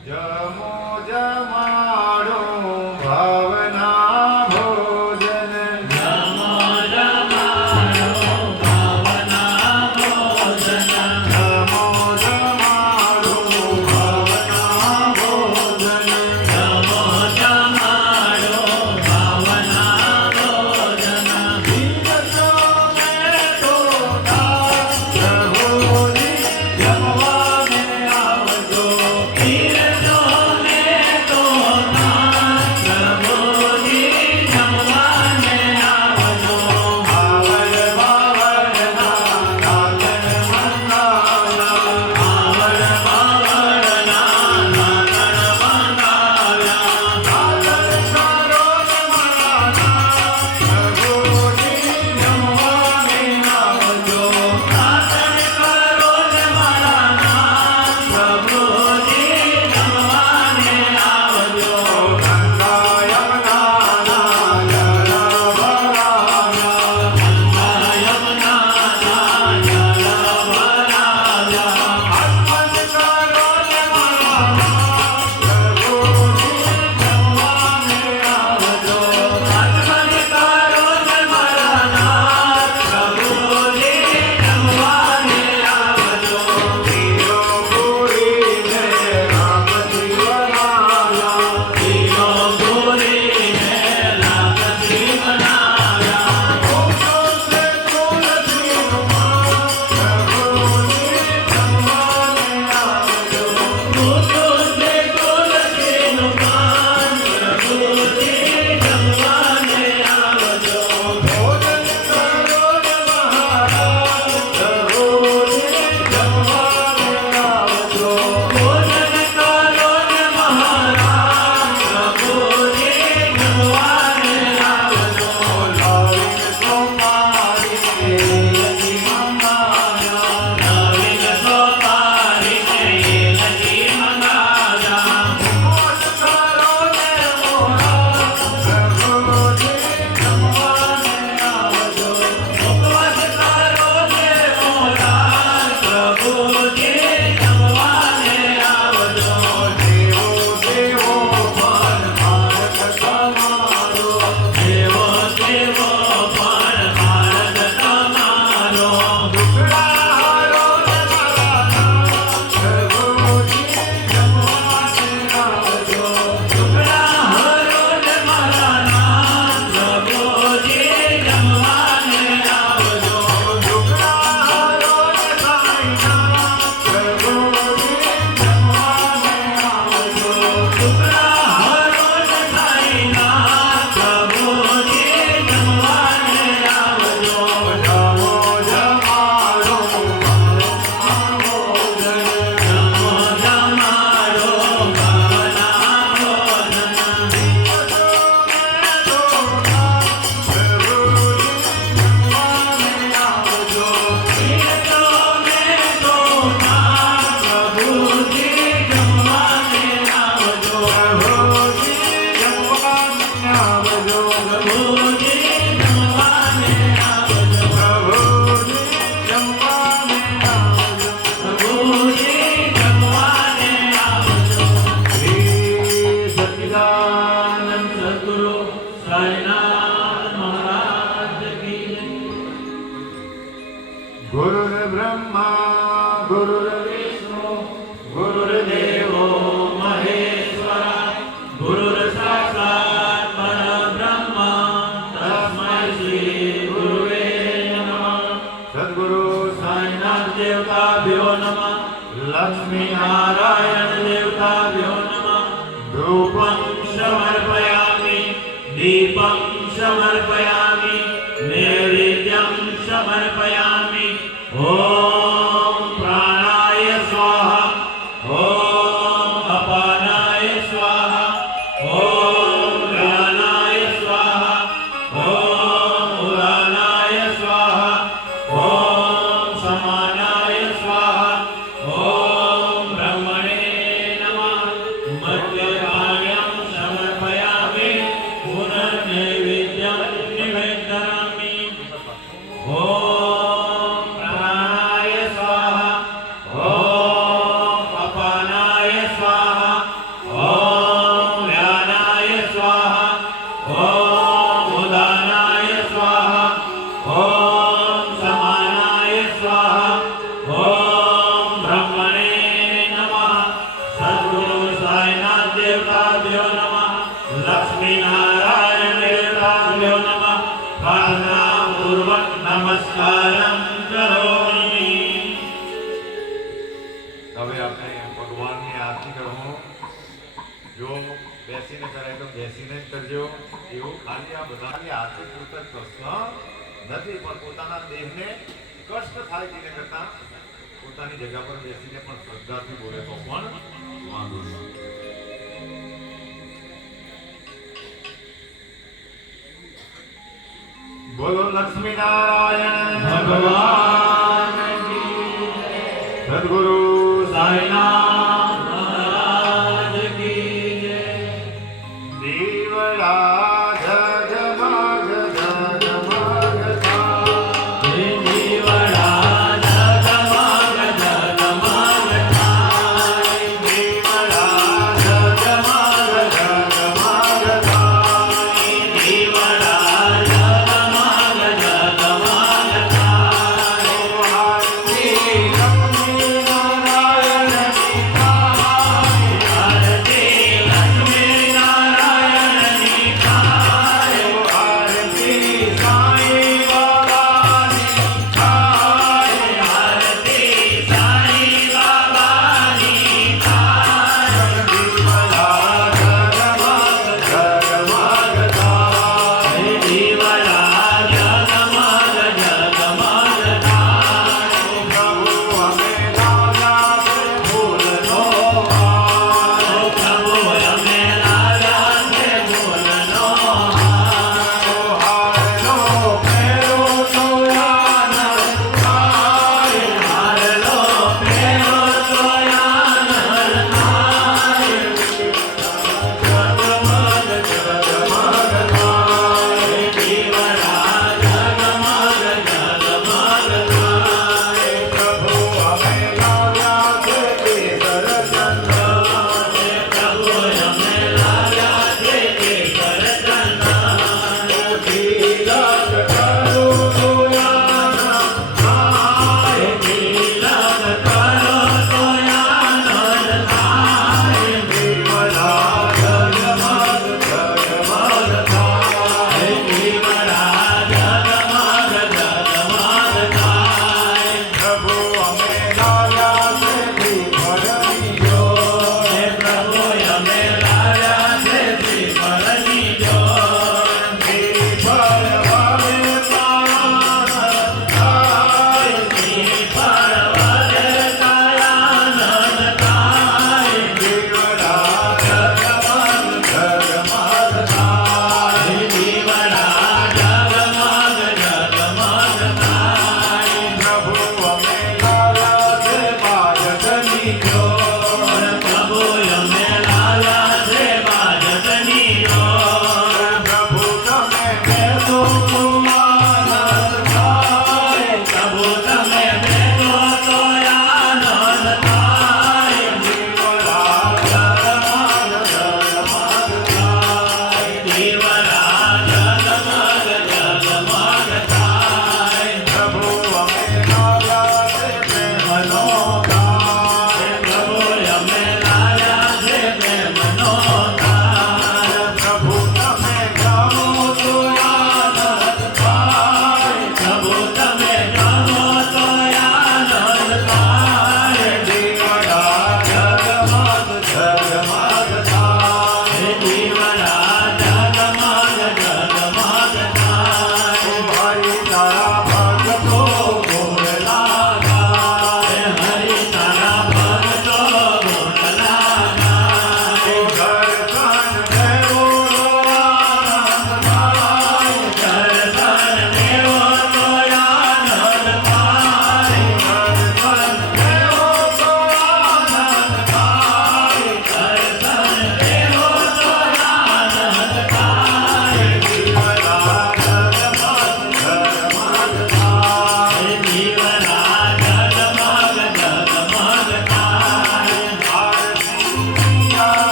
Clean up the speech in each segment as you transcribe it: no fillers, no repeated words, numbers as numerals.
જમો જમાડો ભાવના ભોજન જમો જમાડો ભાવના ભોજન જમો જમાડો ભાવના ભોજન જમો જમાડો ભાવના ભોજન દિવસો મેં તો પ્રભુજી જમવાને આવજો તીર્થો ને તો નાથ પ્રભુજી જમવાને આવજો આવડ બાવળના નાગણ મંગાવ્યા આવડ બાવળના નાગણ મંગાવ્યા આદર કરો જમવાના પ્રભુજી જમવાને આવજો આદર કરો ને મારા નાથ પ્રભુજી જમવાને આવજો ગંગા યમુનાના જળ ભરાવ્યા ગંગા યમુનાના જળ ભરાવ્યા અર્પણ કરો જમવાના પ્રભુજી જમવાને આવજો અર્પણ કરો ને મારા નાથ પ્રભુજી જમવાને આવજો તીરો પૂરીને રામજી બનાવ્યા તીરો પૂરીને રામજી બનાવ્યા ઓછો સે તુલસીનું માન પ્રભુજી જમવાને આવજો તુલસી તુલસીનું પાન પ્રભુજી જમવાને આવજો ભોજન કરો મહારાજ પ્રભુજી જમવાને આવજો ભોજન કરો ને મહારાજ પ્રભુજી જમવાને આવજો લાવીને સોમારીને યતિ મંગાવ્યા નવીન સોપારીને એલચી મંગાવ્યા મોજ કરો ને મોરા પ્રભુજી જમવાને આવજો ઉપવાસ કરો ને મોરા પ્રભુજી જમવાને આવજો દેવો દેવો પણ ભારત તમારો દેવો દેવો પણ ભારત તમારો દુખડા હારો જમવાના પ્રભુજી જમવાને આવજો ટુકડા હરો ને મારા નાથ પ્રભુજી જમવાને આવજો દુખડા હારો સાઈના પ્રભુજી જમવાને આવજો ટુકડા હરો ને સાઈનાથ પ્રભુજી જમવાને આવજો જમો જમાડો ભોજન જમો જમાડો ભાવના ભોજન તીર્થો ને તો નાથ પ્રભુજી જમવાને આવજો પ્રભુજી જમવાને આવજો પ્રભુજી જમવાને આવજો સચ્ચિદાનંદ સદ્ગુરુ સાઈનાથ મહારાજ કી જય. ગુરુર્બ્રહ્મા ગુરુર્વિષ્ણુ ગુરુર્દેવો મહેશ્વરા ગુરુર સાક્ષાત પરબ્રહ્મ તસ્મૈ શ્રી ગુરુવે નમઃ સદ્ગુરુ સાઈનાથ દેવતાભ્યો નમઃ લક્ષ્મી નારાયણ દેવતાભ્યો નમઃ ધૂપં સમર્પયામિ દીપં સમર્પયામિ નૈવેદ્યં સમર્પયામિ ઓમ પ્રાણાય સ્વાહા ઓમ અપાનાય સ્વાહા ઓમ વ્યાનાય સ્વાહા ઓમ ઉદાનાય સ્વાહા ઓમ સમાનાય સ્વાહા ઓમ બ્રહ્મણે નમઃ મધ્યભાગ્યં નથી કરવું. જો બેસીને કરાય તો બેસીને જ કરજો. એવું ખાલી આ બધાની આર્થિક પૂરતા પ્રશ્ન નથી, પણ પોતાના દેહને કષ્ટ થાય તેને કરતા પોતાની જગ્યા પર બેસીને પણ શ્રદ્ધાથી બોલે તો પણ વાંધો નહીં. બોલો લક્ષ્મી નારાયણ ભગવાન કી સદગુરુ સાઈનાથ મહારાજ કી જય. દીવડા જગમગ જગમગ થાય. હે દીવડા જગમગ જગમગ થાય. દીવડા જગમગ જગમગ થાય. દીવડા જગમગ જગમગ થાય.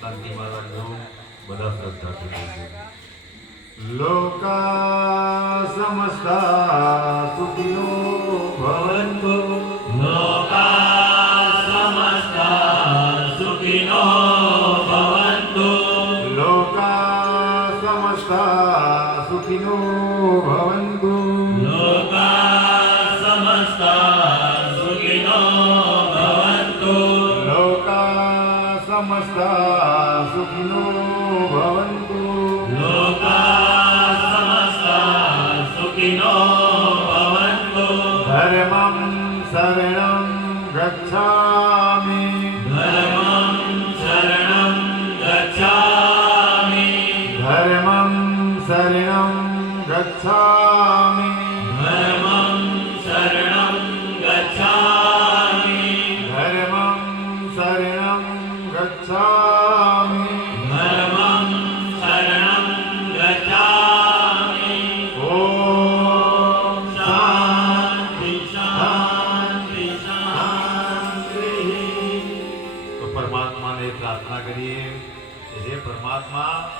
શાંતિ મારવા જો બધા શ્રદ્ધાથી બોલજો. લોકા સમસ્તા સુખિનો ભવંતુ. લોકા સમસ્તા સુખિનો ભવન્તુ. લોકા સમસ્તા સુખિનો ભવંતુ. લોકા સમસ્તા સુખિનો ભવન્તુ. લોકા સમસ્તા સુખિનો ભવંતુ. લોકા સમસ્તા સુખિનો ભવન્તુ. ધર્મં શરણં ગચ્છામિ. ધર્મં શરણં ગચ્છામિ. ધર્મં શરણં ગચ્છામિ. ધર્મં શરણં ગચ્છામિ. ધર્મં શરણં ગચ્છામિ. ધર્મં શરણં ગચ્છામિ. ઓમ શાંતિ શાંતિ શાંતિ. તો પરમાત્માને પ્રાર્થના કરીએ કે હે પરમાત્મા